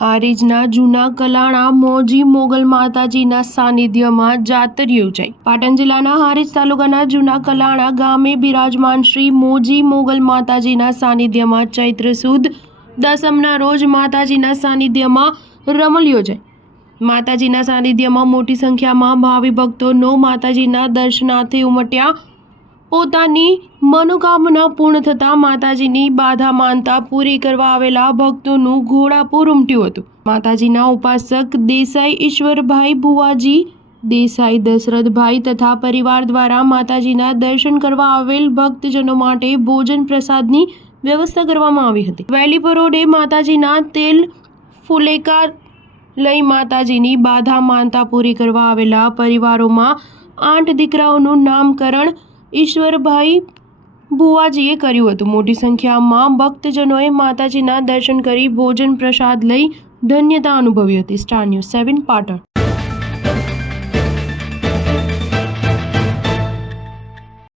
હારીજના જૂના કલાણા મોજી મોગલ માતાજીના સાનિધ્યમાં જાતર યોજાઈ। પાટણ જિલ્લાના હારીજ તાલુકાના જૂના કલાણા ગામે બિરાજમાન શ્રી મોજી મોગલ માતાજીના સાનિધ્યમાં ચૈત્ર સુદ દસમના રોજ માતાજીના સાનિધ્યમાં રમલ યોજાઈ। માતાજીના સાનિધ્યમાં મોટી સંખ્યામાં ભાવિ ભક્તો માતાજીના દર્શનાર્થે ઉમટ્યા। પોતાની મનોકામના પૂર્ણ થતાં માતાજીની બાધા માનતા પૂરી કરવા આવેલા ભક્તોનું ઘોડાપૂર ઉમટ્યું હતું। માતાજીના ઉપાસક દેસાઈ ઈશ્વરભાઈ ભુવાજી દેસાઈ દશરથભાઈ તથા પરિવાર દ્વારા માતાજીના દર્શન કરવા આવેલ ભક્તજનો માટે ભોજન પ્રસાદની વ્યવસ્થા કરવામાં આવી હતી। વહેલી પરોઢે માતાજીના તેલ ફુલેકા લઈ માતાજીની બાધા માનતા પૂરી કરવા આવેલા પરિવારોમાં 8 દીકરાઓનું નામકરણ ઈશ્વરભાઈ ભુવાજીએ કર્યું હતું। મોટી સંખ્યામાં ભક્તજનોએ માતાજીના દર્શન કરી ભોજન પ્રસાદ લઈ ધન્યતા અનુભવી હતી। Star news 7 Patan.